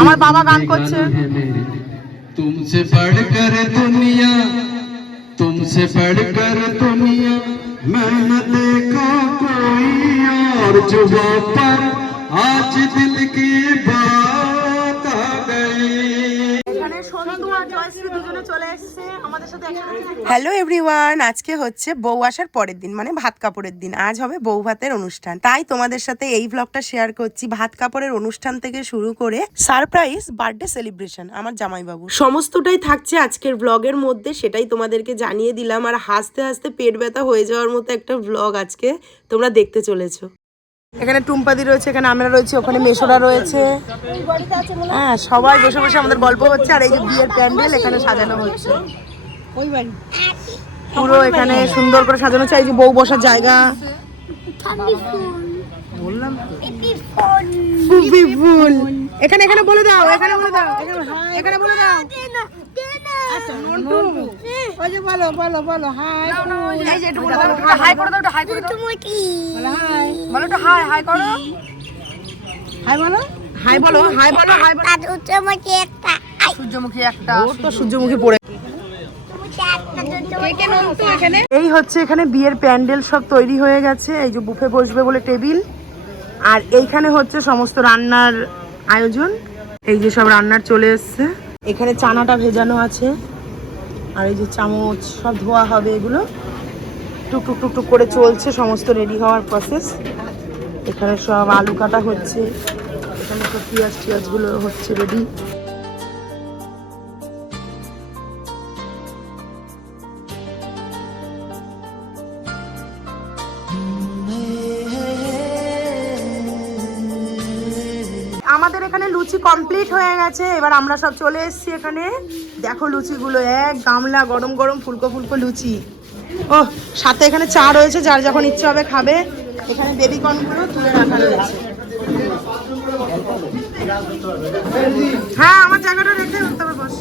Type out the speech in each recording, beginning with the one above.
আমার বাবা গান করছে तुमसे बढ़कर दुनिया तुमसे बढ़कर दुनिया मैंने देखा कोई और जुबा पर आज दिल की बात आ गई এখানে সন্তু আর জয়শ্রী দুজনে চলে এসেছে। আমাদের সাথে হ্যালো এভরিওয়ান আজকে হচ্ছে বউ আসার পরের দিন মানে ভাত কাপড়ের দিন। আজ হবে বউ ভাতের অনুষ্ঠান। তাই তোমাদের সাথে এই ব্লগটা শেয়ার করছি। ভাত কাপড়ের অনুষ্ঠান থেকে শুরু করে সারপ্রাইজ বার্থডে সেলিব্রেশন আমার জামাইবাবু। সমস্তটাই থাকছে আজকের ব্লগের মধ্যে সেটাই তোমাদেরকে জানিয়ে দিলাম। আর হাসতে হাসতে পেট ব্যথা হয়ে যাওয়ার মতো একটা ব্লগ আজকে তোমরা দেখতে চলেছো। এখানে টুম্পাদি রয়েছে, এখানে আমরা রয়েছি, ওখানে মেশোরা রয়েছে। হ্যাঁ সবাই বসে বসে আমাদের গল্প হচ্ছে, আর এই যে বিয়ের প্যান্ডেল এখানে সাজানো হচ্ছে। পুরো এখানে সুন্দর করে সাজানো হচ্ছে, এই যে বউ বসার জায়গা। বললাম এখানে এখানে বলে দাও, এখানে বলে দাও, এখানে বলে দাও। বলো বলো বলো হাই এই যে একটু বলে দাও, একটু হাই করে দাও হাই করে দাও। হাই। বলো হাই হাই করো। হাই বলো। হাই বলো হাই বলো হাই বলো। সূর্যমুখী একটা সূর্যমুখী একটা ওর তো সূর্যমুখী পড়ে। এই হচ্ছে এখানে বিয়ের প্যান্ডেল সব তৈরি হয়ে গেছে। এই যে বুফে বসবে বলে টেবিল। আর এইখানে হচ্ছে সমস্ত রান্নার আয়োজন। এই যে সব রান্নার চলে এসছে। এখানে চানাটা ভেজানো আছে। আর এই যে চামচ, সব ধোয়া হবে এগুলো। টুক টুক টুক টুক করে চলছে, সমস্ত রেডি হওয়ার প্রসেস এখানে সব আলু কাটা হচ্ছে। এখানে সব পেঁয়াজ টিয়াজগুলো হচ্ছে রেডি আমাদের এখানে লুচি কমপ্লিট হয়ে গেছে। এবার আমরা সব চলে এসেছি এখানে। দেখো লুচিগুলো, এক গামলা গরম গরম ফুলকো ফুলকো লুচি। ও সাথে এখানে চা রয়েছে, যার যখন ইচ্ছে হবে খাবে। এখানে বেবি কর্নগুলো তুলে রাখা রয়েছে। হ্যাঁ আমার জায়গাটা রেখে বস।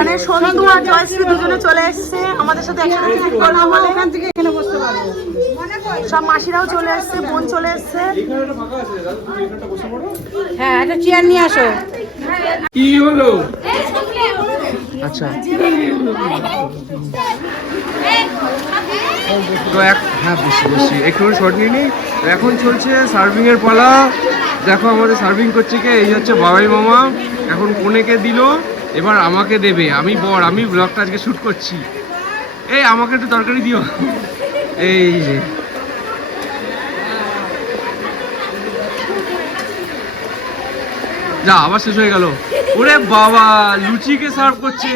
এখানে সন্তু আর জয়শ্রী দুজনে চলে এসেছে। আমাদের সাথে একসাথে টিকিট করব বলে। এখান থেকে এখানে বসতে পারব। সব মাসিরাও চলে এসেছে বোন চলে এসেছে। হ্যাঁ একটা চেয়ার নিয়ে আসো। কি হলো? আচ্ছা। তো এক হ্যাঁ বসি বসি। একটু শর্ট নিয়ে নিই এখন চলছে সার্ভিং এর পালা। দেখো আমাদের সার্ভিং করছে কে? এই হচ্ছে বাবাই মামা। এখন কোনেকে দিল? এবার আমাকে দেবে, আমি বর, আমি ব্লগটা আজকে শ্যুট করছি। এই, আমাকে একটু তরকারি দিও। এই যে। যা, আবার শেষ হয়ে গেল। ওরে বাবা, লুচিকে সার্ভ করছে।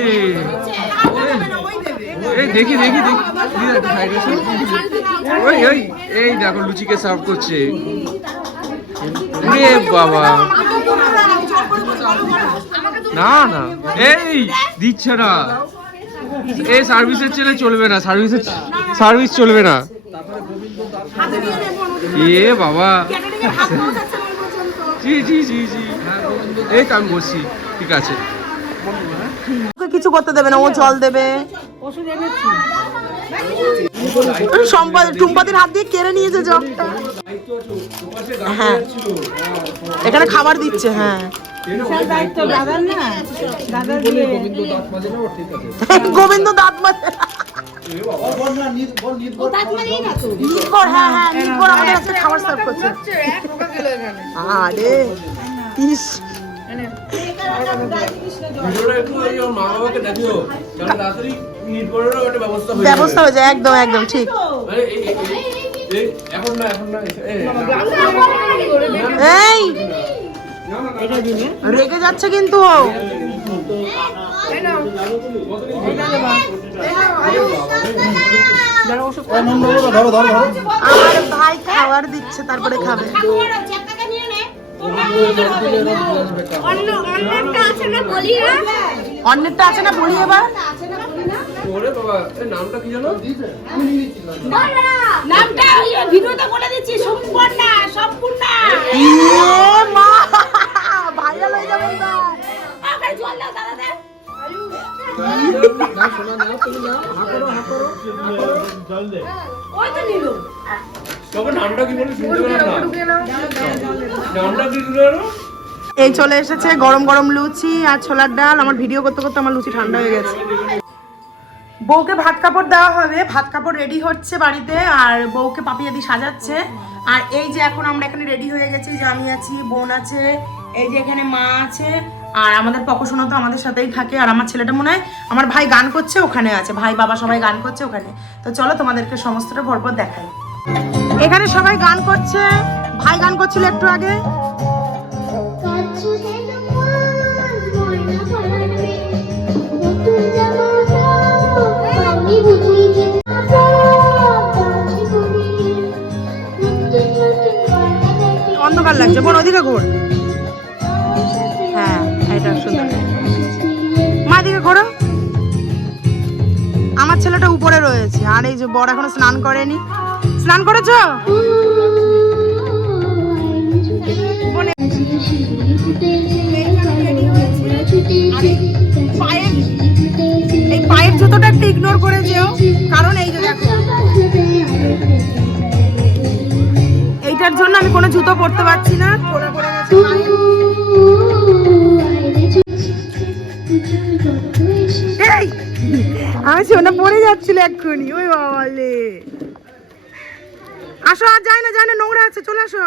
এই, দেখি দেখি দেখি। ওই এই দেখো, লুচিকে সার্ভ করছে। ওরে বাবা। না না। এই, দিচ্ছে না। এই সার্ভিসের ছেলে চলবে না, সার্ভিসের সার্ভিস চলবে না। এ বাবা। জি জি জি জি এই আমি বসছি, ঠিক আছে। কিছু করতে দেবে না, ও জল দেবে। হাত দিয়ে কেড়ে নিয়েছে হ্যাঁ। এখানে খাবার দিচ্ছে হ্যাঁ। গোবিন্দ দাঁত নির্ভর হ্যাঁ হ্যাঁ নির্ভর আমাদের কাছে খাবার সার্ভ করছে আরে ইস ব্যবস্থা হয়ে যায় একদম একদম ঠিক এই রেগে যাচ্ছে কিন্তু আমার ভাই খাবার দিচ্ছে তারপরে খাবে। অন্যেরটা আছে না বলি এবার? নামটা কি জানো নামটা ভিডিওতে বলে দিচ্ছি সম্পূর্ণা সম্পূর্ণা। নিল। তবে নামটা কি বলে শুনতে পেলাম না। নামটা কি দিল এই চলে এসেছে গরম গরম লুচি আর ছোলার ডাল। আমার ভিডিও করতে করতে আমার লুচি ঠান্ডা হয়ে গেছে। বউকে ভাত কাপড় দেওয়া হবে। ভাত কাপড় রেডি হচ্ছে বাড়িতে আর বউকে পাপিয়া দি সাজাচ্ছে। আর এই যে এখন আমরা এখানে রেডি হয়ে গেছি। যে আমি আছি বোন আছে এই যে এখানে মা আছে। আর আমাদের পকশোনা তো আমাদের সাথেই থাকে। আর আমার ছেলেটা মনে হয় আমার ভাই গান করছে, ওখানে আছে। ভাই, বাবা সবাই গান করছে ওখানে। তো চলো তোমাদেরকে সমস্তটা ভরপর দেখাই। এখানে সবাই গান করছে। ভাই গান করছিল একটু আগে। অন্ধকার লাগছে। বোন, ওদিকে ঘোর। সুন্দর। ঘোরো। আমার ছেলেটা উপরে রয়েছে। আর এই যে বড় এখনও স্নান করেনি। স্নান করেছ? এই পায়ের জুতোটা একটু ইগনোর করে যেও। কারণ এই যে দেখো। এইটার জন্য আমি কোনো জুতো পরতে পারছি না। এই! আমি সোনা পড়ে যাচ্ছিল এক্ষুনি। ওই বাবালে। আসো আর যায় না যায় না, নোংরা আছে, চলে আসো।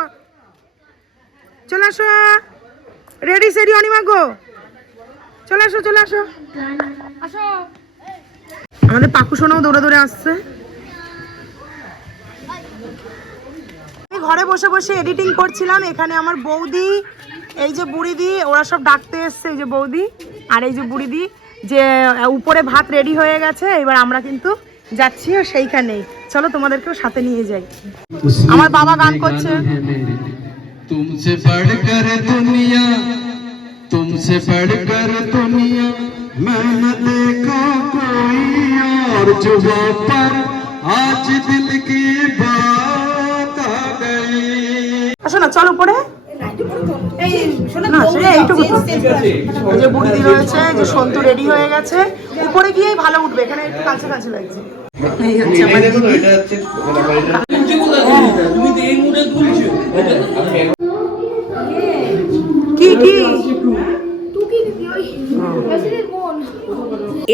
চলে আসো। রেডি সেডি অনিমা গো। চলে আসো চলে আসো। আসো। আমাদের পাকু সোনাও দৌড়ে দৌড়ে আসছে। আমি ঘরে বসে বসে এডিটিং করছিলাম। এখানে আমার বৌদি, এই যে বুড়িদি, ওরা সব ডাকতে এসছে, এই যে বৌদি। আর এই যে বুড়িদি যে আহ, উপরে ভাত রেডি হয়ে গেছে এবার আমরা কিন্তু যাচ্ছি ও সেইখানেই চলো তোমাদেরকেও সাথে নিয়ে যাই আমার বাবা গান করছে। तुमसे बढ़कर दुनिया तुमसे बढ़कर दुनिया मैंने देखा कोई और जुबा पर आज दिल की बात आ गई আসো না চলো উপরে না সে এইটুকু যে বুড়িদি রয়েছে যে সন্তু রেডি হয়ে গেছে উপরে গিয়েই ভালো উঠবে এখানে একটু কাছে কাছে লাগছে। এই হচ্ছে কি কি?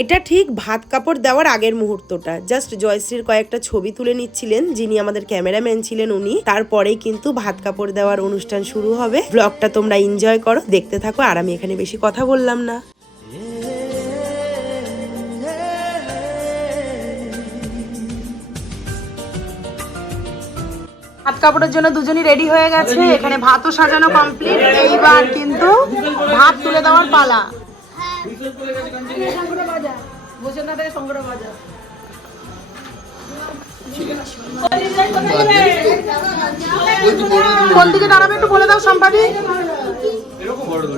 এটা ঠিক ভাত কাপড় দেওয়ার আগের মুহূর্তটা। জাস্ট জয়শ্রীর কয়েকটা ছবি তুলে নিচ্ছিলেন যিনি আমাদের ক্যামেরাম্যান ছিলেন উনি। তারপরেই কিন্তু ভাত কাপড় দেওয়ার অনুষ্ঠান শুরু হবে। ব্লগটা তোমরা এনজয় করো দেখতে থাকো আর আমি এখানে বেশি কথা বললাম না। হাত কাপড়ের জন্য দুজনই রেডি হয়ে গেছে। এখানে ভাতও সাজানো কমপ্লিট এইবার কিন্তু ভাত তুলে দেওয়ার পালা। কোন দিকে দাঁড়াবে একটু বলে দাও সম্পাদি।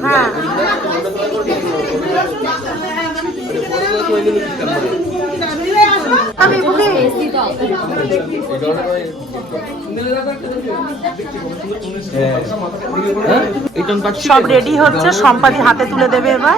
হ্যাঁ। আমি বুঝি সব রেডি হচ্ছে সম্পাদি হাতে তুলে দেবে এবার।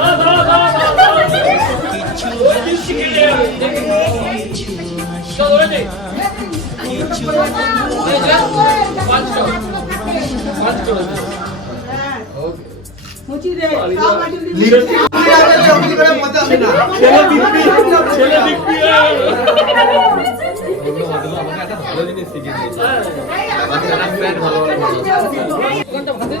ভাবছি। আমাদের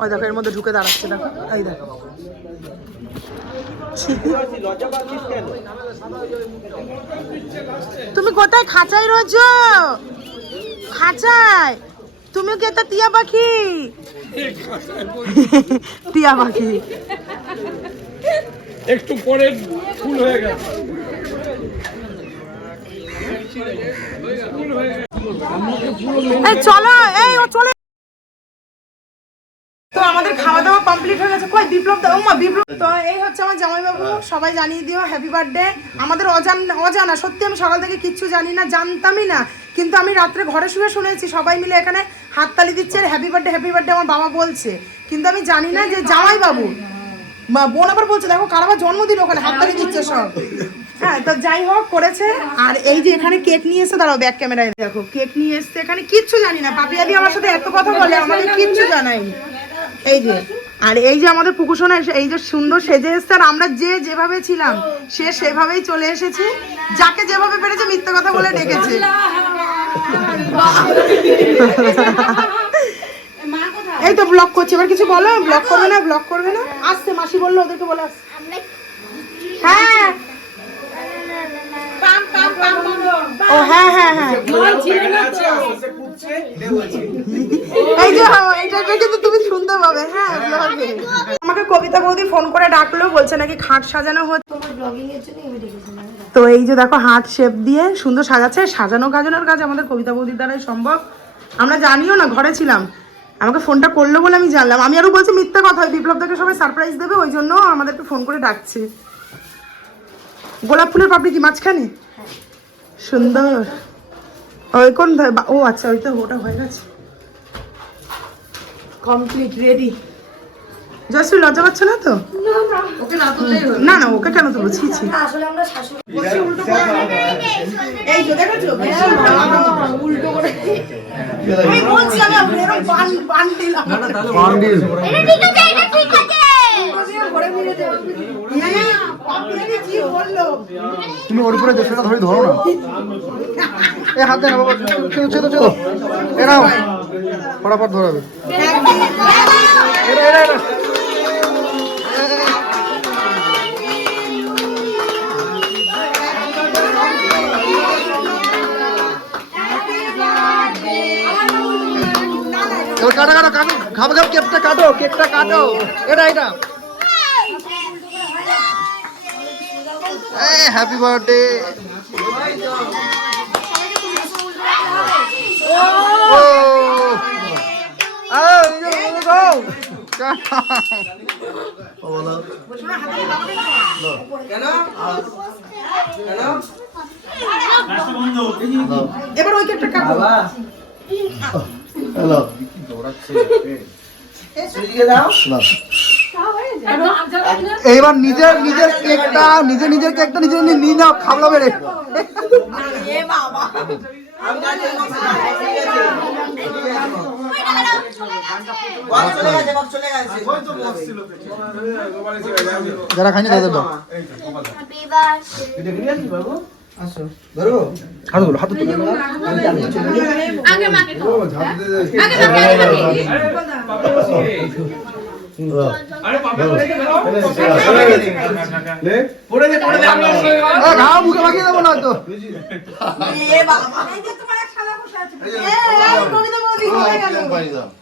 ওই দেখো এর মধ্যে ঢুকে দাঁড়াচ্ছে দেখো। এই দেখো। তুমি কোথায়? খাঁচায় রোজ? খাঁচায়? তুমিও কি একটা টিয়া পাখি? টিয়া পাখি। একটু পরে ফুল হয়ে গেছে চলো এই ও চলে তো আমাদের খাওয়া দাওয়া কমপ্লিট হয়ে গেছে। কই বিপ্লব দা ওমা বিপ্লব তো এই হচ্ছে আমার জামাইবাবু সবাই জানিয়ে দিও হ্যাপি বার্থডে আমাদের অজান অজানা সত্যি আমি সকাল থেকে কিচ্ছু জানি না জানতামই না। কিন্তু আমি রাত্রে ঘরে শুয়ে শুনেছি সবাই মিলে এখানে হাততালি দিচ্ছে আর হ্যাপি বার্থডে হ্যাপি বার্থডে আমার বাবা বলছে। কিন্তু আমি জানি না যে জামাইবাবু বোন আবার বলছে দেখো কার আবার জন্মদিন ওখানে হাততালি দিচ্ছে সব। হ্যাঁ তো যাই হোক করেছে। আর এই যে এখানে কেক নিয়ে এসে দাঁড়াও ব্যাক ক্যামেরায় দেখো কেক নিয়ে এসছে এখানে কিচ্ছু জানি না। পাপিয়াদি আমার সাথে এত কথা বলে আমাকে কিচ্ছু জানায়নি। এই যে আর এই যে আমাদের পুকুসোনা এসে- এই যে সুন্দর সেজে এসছে আর আমরা যে যেভাবে ছিলাম সে সেভাবেই চলে এসেছে। যাকে যেভাবে পেরেছে মিথ্যে কথা বলে ডেকেছে। এই তো ব্লক করছে। এবার কিছু বলো? ব্লক করবে না? ব্লক করবে না? আসছে মাসি বলল ওদেরকে বলে আসছে। হ্যাঁ। ও হ্যাঁ হ্যাঁ হ্যাঁ। এই যে হ্যাঁ, এটা কিন্তু তুমি শুনতে পাবে। হ্যাঁ আমাকে কবিতা বৌদি ফোন করে ডাকলো বলছে নাকি খাট সাজানো হচ্ছে। তো এই যে দেখো হাত শেপ দিয়ে সুন্দর সাজাচ্ছে সাজানো গাজানোর কাজ আমাদের কবিতা বৌদির দ্বারাই সম্ভব। আমরা জানিও না ঘরে ছিলাম। আমাকে ফোনটা করল বলে আমি জানলাম। আমি আরও বলছি মিথ্যা কথা ওই বিপ্লবদাকে সবাই সারপ্রাইজ দেবে ওই জন্য আমাদেরকে ফোন করে ডাকছে। গোলাপ ফুলের পাপড়ি কি মাঝখানে? সুন্দর। ওই কোন ও আচ্ছা ওইটা ওটা হয়ে গেছে। কমপ্লিট রেডি জয়শ্রী লজ্জা পাচ্ছ না তো? না না। ওকে কেন তুলো ছি ছি। তুমি ওর উপরে সেটা ধরে ধরো না। এ হাত দেন বাবা ছেদো ছেদো ছেদো এ নাও। ফটাফট ধরাবে। কাটো কাটো কাটো। খাবে খাবে কেকটা কাটো কেকটা কাটো। এটা এটা। এই হ্যাপি বার্থডে ও। এবার ওই কেকটা কাটো হ্যালো এইবার নিজের নিজের কেকটা নিজে নিজের কেকটা নিজে নিজে নিয়ে নাও খাবলা বেড়ে। যারা খাইনি তাদের দাও হাত তুলো হাত তুলো আগে মাকে আগে মাকে আগে মাকে ঘা মুখে মাখিয়ে দেবো না তো গো ছেড়ে দে।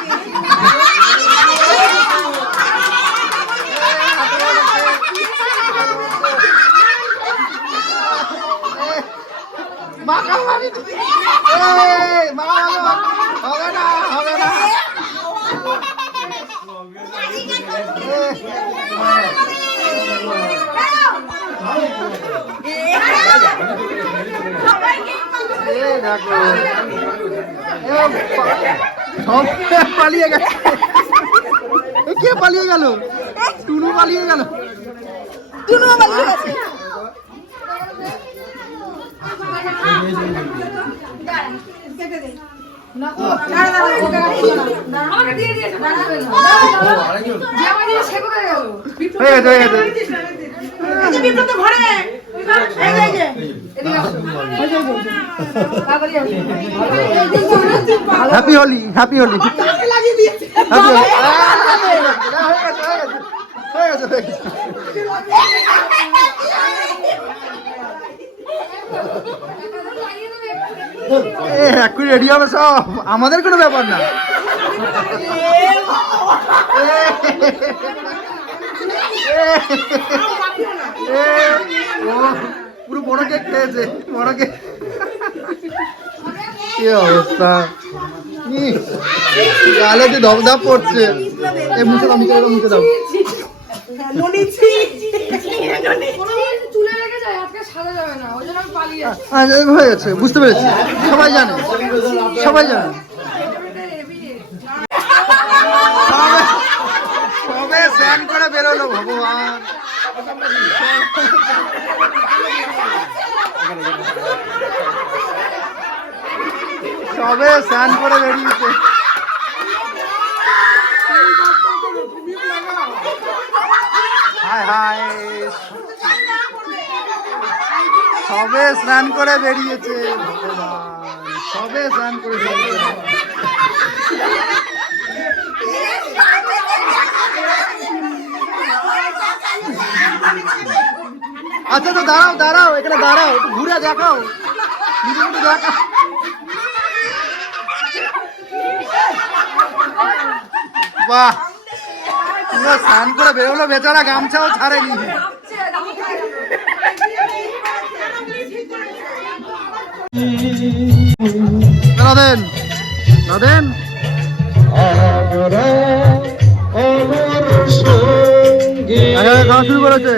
এই দেখো। এ পা- সব পালিয়ে গেছে। এ, কে পালিয়ে গেল? টুনু পালিয়ে গেল। গেছে হয়ে গেছে। Happy Holi happy Holi happy Holi হয়ে গেছে হয়ে গেছে হয়ে গেছে এ এক্ষুনি রেডি হবে সব। আমাদের কোনো ব্যাপার না। পুরো বড় কেক খেয়েছে, বড় কেক কি অবস্থা? গালে ধপ ধপ পড়ছে এই মুখে দাও মুখে দাও মুখে দাও। হয়ে বুঝতে পেরেছি। সবাই জানে সবাই জানে। সবে- স্নান করে বেরোলো করে বেরিয়েছে। হায় হায়। সবে স্নান করে বেরিয়েছে, সবে স্নান করে আচ্ছা তো দাঁড়াও দাঁড়াও, এখানে দাঁড়াও, একটু ঘুরে দেখাও। দেখাও বাহ স্নান করে বেরোলো, বেচারা গামছাও ছাড়েনি। দাদেন খাওয়া শুরু করেছে।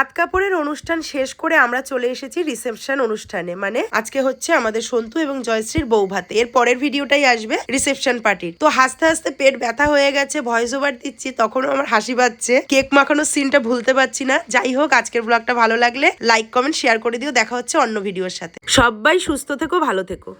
ভাত কাপড়ের অনুষ্ঠান শেষ করে আমরা চলে এসেছি রিসেপশন অনুষ্ঠানে। মানে আজকে হচ্ছে আমাদের সন্তু এবং জয়শ্রীর বউ ভাতে। এর পরের ভিডিওটাই আসবে রিসেপশন পার্টির। তো হাসতে হাসতে পেট ব্যথা হয়ে গেছে ভয়েস ওভার দিচ্ছি, তখনও আমার হাসি পাচ্ছে কেক মাখানোর সিনটা ভুলতে পারছি না। যাই হোক, আজকের ব্লগটা ভালো লাগলে লাইক কমেন্ট শেয়ার করে দিও। দেখা হচ্ছে অন্য ভিডিওর সাথে। সবাই সুস্থ থেকো, ভালো থেকো।